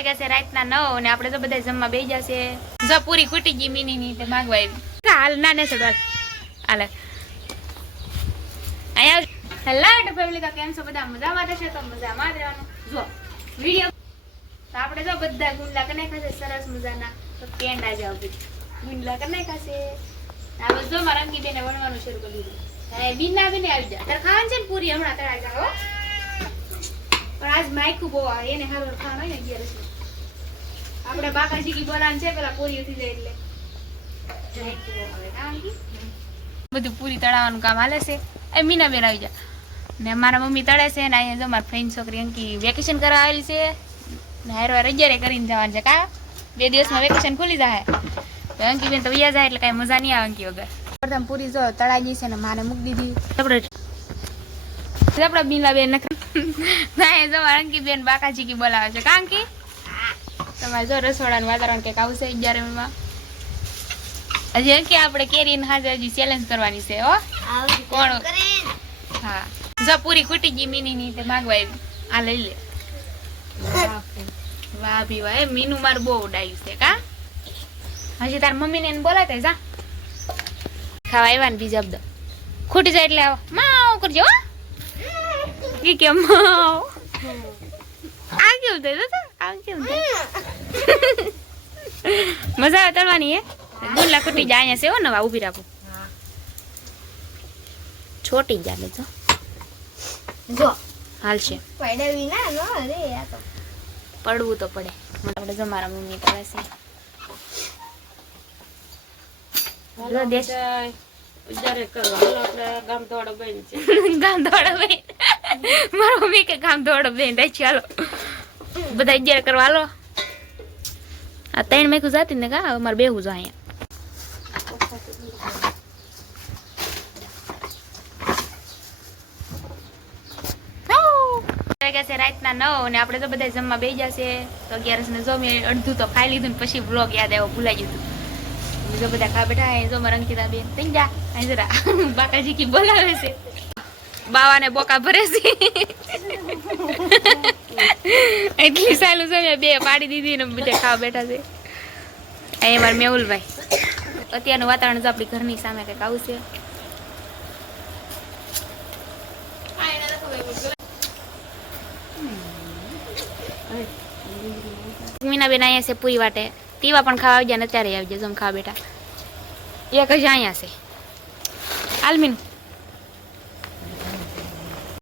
વાગ્યા છે રાતના નવ અને આપણે તો બધા જમવા બેસી જશે જો પૂરી ખૂટી ગઈ મીની ની તે માંગવા આવી. હાલ ના ને સડવા હાલ. અહીંયા હેલો એટલે ફેમિલી કા કેમ છો? બધા મજામાં રહેશે તો મજામાં જ રહેવાનું. જો વીડિયો તો આપણે જો બધા ગુંડલા કને ખાશે સરસ મજાના. તો કેન્ડા જાવ ગુંડલા કને ખાશે આ બધો મારા અંકી બેને વણવાનું શરૂ કરી દીધું. હવે બીના બેને આવી જા તારે ખાવાનું છે ને પૂરી? હમણાં તળાઈ જાઓ પણ આજ માયકું બહુ આવે એને હારું ખાવાનું હોય ને અગિયારસ આપણે બાકા કી બોલાવાનું છે, પેલા પૂરી ઉઠી જાય એટલે? બધું પૂરી તળાવવાનું કામ હાલે છે. એ મીના બેન આવી જા. ને મારા મમ્મી તળે છે ને અહીંયા જો મારી ફ્રેન્ડ છોકરી અંકી વેકેશન કરવા આવેલી છે. ને હારો હાર અગિયારે કરીને જવાનું છે. કા? બે દિવસમાં વેકેશન ખુલી જાય તો અંકી બેન તો વૈયા જાય એટલે કાંઈ મજા નહીં આવે અંકી વગર. પ્રથમ પૂરી જો તળાઈ ગઈ છે ને મારે મૂકી દીધી. આપણે આપણા બીલા બેન ના, એ જો મારા અંકી બેન બાકાજી કી બોલાવે છે કાં કી તમારે જો રસોડાનું વાતાવરણ કંઈક આવશે અગિયારમાં હજી કે આપણે કેરીને હાજર હજી ચેલેન્જ કરવાની છે હો. કોણ? હા. જો પૂરી ખૂટી ગઈ મીની ની તે માંગવા આ લઈ લે. વાહ ભી વાહ મીનું મારું બહુ ઉડાયું છે કા? હજી તાર મમ્મીને એને બોલાતા જા. ખાવા આવ્યા ને બીજા બધા ખૂટી જાય એટલે આવો. માવ કરજો કે માવ. થયું તો આ કેવું થાય મજા આવે તળવાની હે? ગુલ્લા ખૂટી જાય અહીંયા છે નવા ઊભી રાખો. છોટી જાય તો. જો. હાલશે. પડવી ના નો અરે આ તો. પડવું તો પડે. આપણે જો મારા મમ્મી કરે છે. દેશ. જ્યારે કરવા આપણે ગામ દોડો બેન છે. ગામ દોડો બેન. મારા મમ્મી કે ગામ દોડો બેન ચાલો બધા અગિયાર કરવા હાલો. આ ત્રણ મેકું જાતી ને કા મારે બેહું જો અહીંયા. રાતના નવ અને આપણે તો બધા જમવા બેસી જશે તો અગિયારસ ને જો અડધું તો ખાઈ લીધું ને પછી બ્લોગ યાદ આવ્યો, ભૂલાઈ ગયું બીજો બધા ખા બેઠા જો બેન થઈ જા જરા. બાકાજી કી બોલાવે છે. બાવાને બોકા ભરે છે. એટલી સાલું છે બે પાડી દીધી ને બધા ખાવા બેઠા છે. અહીંયા મારા મેહુલભાઈ. અત્યારનું વાતાવરણ જો આપણી ઘરની સામે કંઈક આવશે છે. મીના બેન અહીંયા છે પૂરી વાટે. તીવા પણ ખાવા આવી જાય ને અત્યારે આવી જાય જમ ખાવા બેટા એક જ અહીંયા છે. હાલ મીનું.